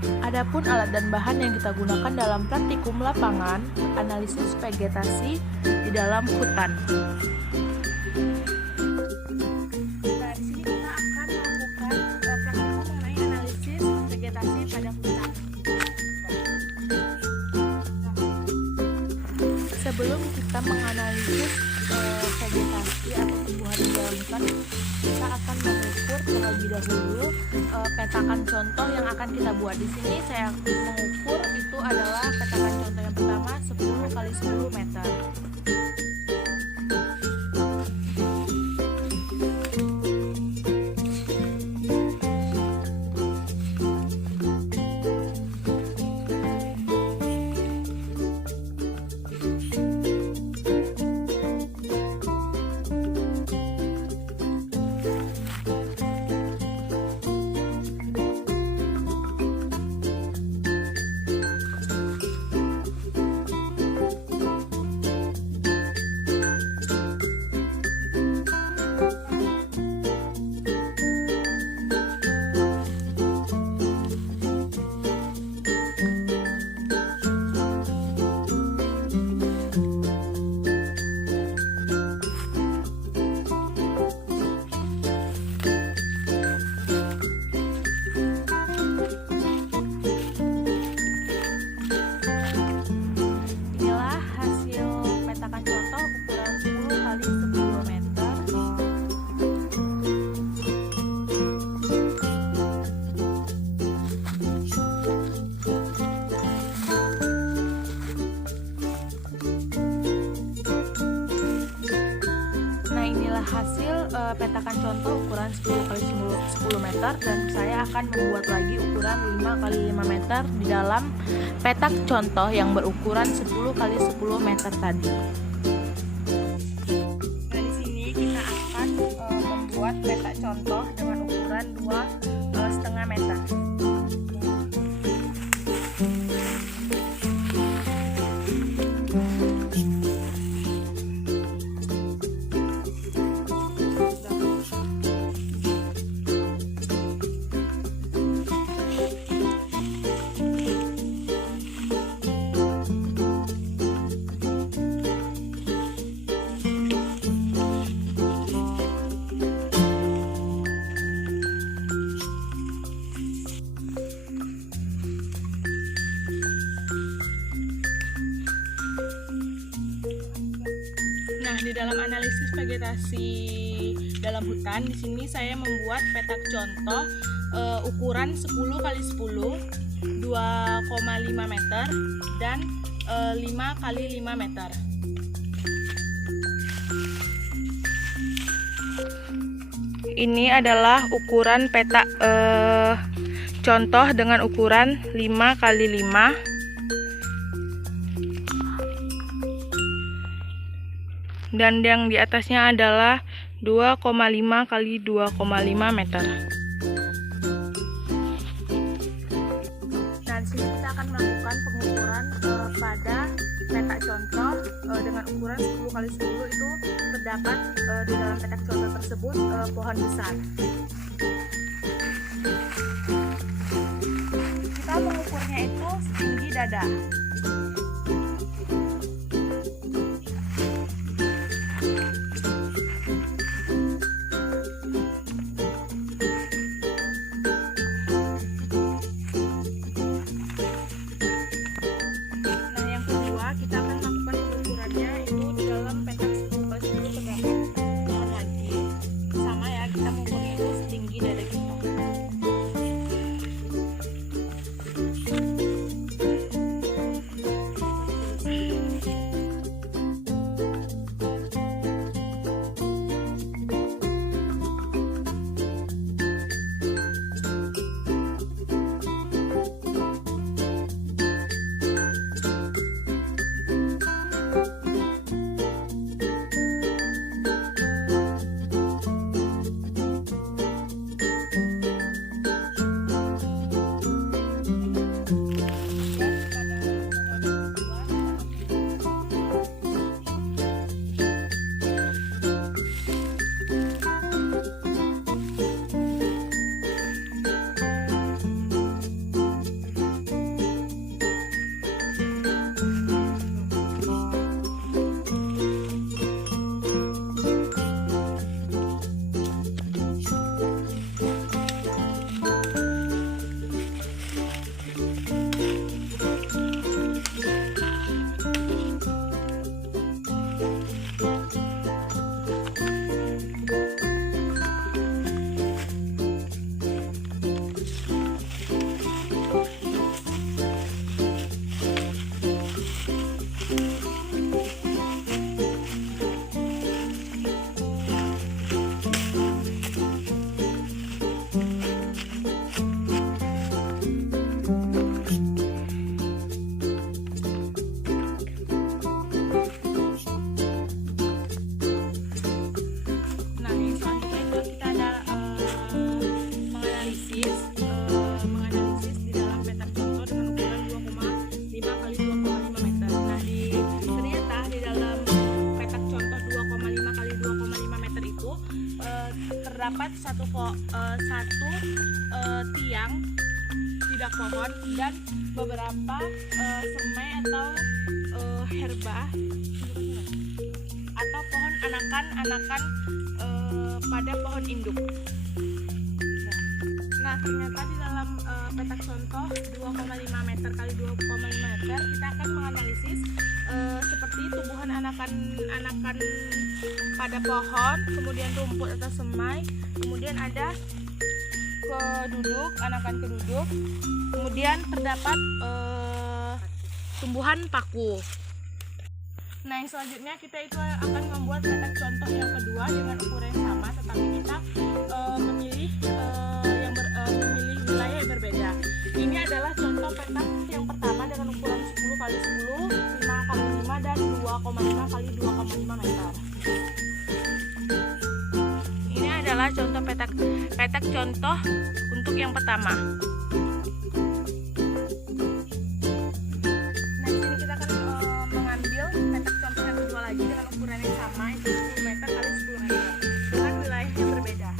Adapun alat dan bahan yang kita gunakan dalam praktikum lapangan, analisis vegetasi di dalam hutan. Nah, di sini kita akan melakukan praktikum mengenai analisis vegetasi pada hutan. Sebelum kita menganalisis vegetasi atau tumbuhan di dalam hutan, kita akan mengukur terlebih dahulu petakan contoh yang akan kita buat. Di sini saya mengukur itu adalah petakan contoh yang pertama 10 kali 10 meter. Hasil petakan contoh ukuran 10 kali 10 meter, dan saya akan membuat lagi ukuran 5 kali 5 meter di dalam petak contoh yang berukuran 10 kali 10 meter tadi. Nah, di sini kita akan membuat petak contoh dengan ukuran 2,5 meter. Nah, di dalam analisis vegetasi dalam hutan, di sini saya membuat petak contoh ukuran 10 kali 10, 2,5 meter dan 5 kali 5 meter. Ini adalah ukuran petak contoh dengan ukuran 5 kali 5. Dan yang di atasnya adalah 2,5 kali 2,5 meter. Nah, di sini kita akan melakukan pengukuran pada petak contoh dengan ukuran 10 kali 10 itu terdapat di dalam petak contoh tersebut pohon besar. Kita mengukurnya itu setinggi dada. satu tiang tidak pohon dan beberapa semai atau herba atau pohon anakan pada pohon induk. Nah, ternyata di dalam petak contoh 2,5 meter kali 2,5 meter kita akan menganalisis seperti tumbuhan anakan pada pohon, kemudian rumput atau semai, kemudian ada anakan keduduk, kemudian terdapat tumbuhan paku. Nah, yang selanjutnya kita itu akan membuat petak contoh yang kedua dengan ukuran yang sama, tetapi kita memilih wilayah yang berbeda. Ini adalah contoh petak yang pertama dengan ukuran 10 kali 10, 5 kali 5 dan 2,5 kali 2,5 meter. Ini adalah contoh petak contoh untuk yang pertama. Nah, di sini kita akan mengambil petak contoh yang kedua lagi dengan ukuran yang sama, itu 10 meter kali 10 meter dengan wilayah yang berbeda.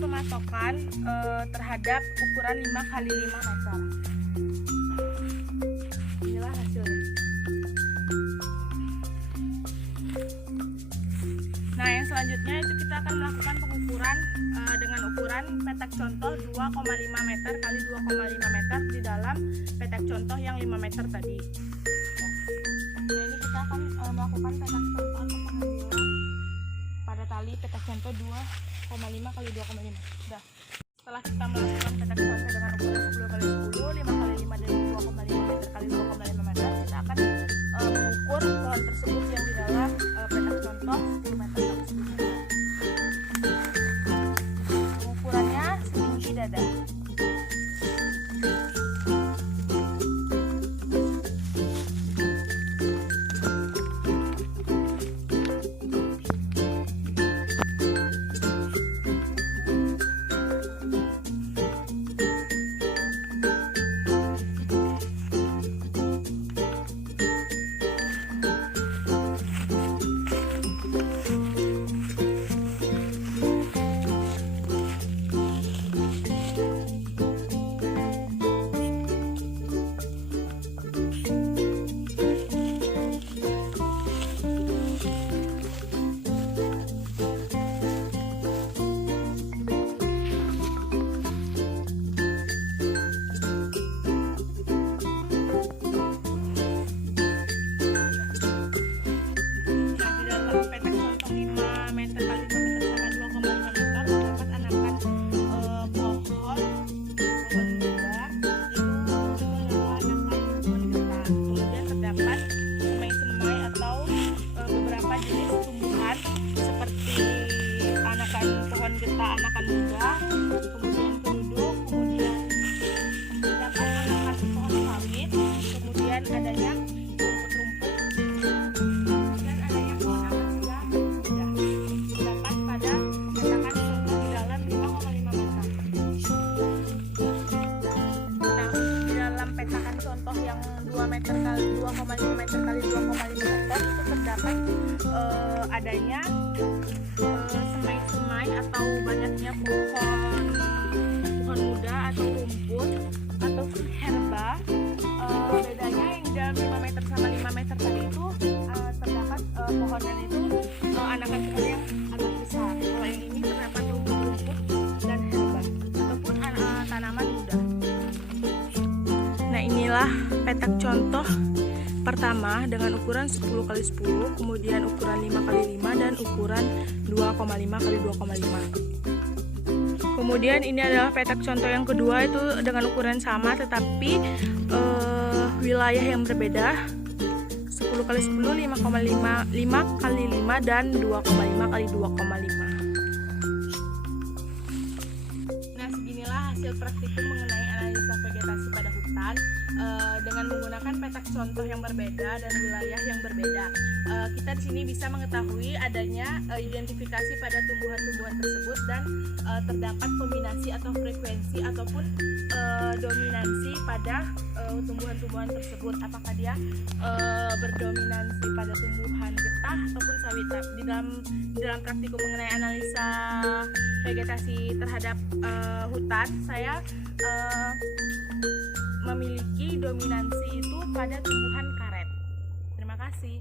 pematokan terhadap ukuran 5 kali 5 meter. Inilah hasilnya. Nah, yang selanjutnya itu kita akan melakukan pengukuran dengan ukuran petak contoh 2,5 meter kali 2,5 meter di dalam petak contoh yang 5 meter tadi. Nah, ini kita akan melakukan petak contoh atau pengambilan pada tali petak contoh 2,5 kali 2,5. Sudah. Setelah kita melakukan petak contoh dengan ukuran 10 kali 10, 5 kali 5 dan 2,5 meter kali 2,5 meter, kita akan mengukur pohon tersebut yang di dalam petak contoh 10 meter kali 10 meter. Pengukurannya setinggi dada. petakan muda, kemudian penduduk, kemudian terdapat anakan pohon sawit, kemudian adanya rumput-rumput dan adanya pohon akasia muda. Terdapat pada petakan contoh di dalam 5,5 meter. Nah, di dalam petakan contoh yang 2 meter kali 2,5 meter kali 2,5 meter itu terdapat adanya semai-semai atau banyaknya pohon muda atau rumput ataupun herba. Bedanya yang di dalam 5 meter sama 5 meter tadi itu terdapat pohonnya itu anakan-anakan yang agak besar. Kalau yang ini terdapat rumput-rumput dan herba ataupun tanaman muda. Nah, inilah petak contoh pertama dengan ukuran 10x10, kemudian ukuran 5x5 dan ukuran 2,5 x 2,5. Kemudian ini adalah petak contoh yang kedua, itu dengan ukuran sama tetapi wilayah yang berbeda, 10x10, 5,5, 5x5 dan 2,5 x 2,5. Nah, seginilah hasil praktikum mengenai analisa vegetasi pada hutan dengan menggunakan petak contoh yang berbeda dan wilayah yang berbeda. Kita di sini bisa mengetahui adanya identifikasi pada tumbuhan-tumbuhan tersebut dan terdapat kombinasi atau frekuensi ataupun dominansi pada tumbuhan-tumbuhan tersebut. Apakah dia berdominansi pada tumbuhan getah ataupun sawit. Di dalam praktikum mengenai analisa vegetasi terhadap hutan, saya memiliki dominansi itu pada tumbuhan karet. Terima kasih.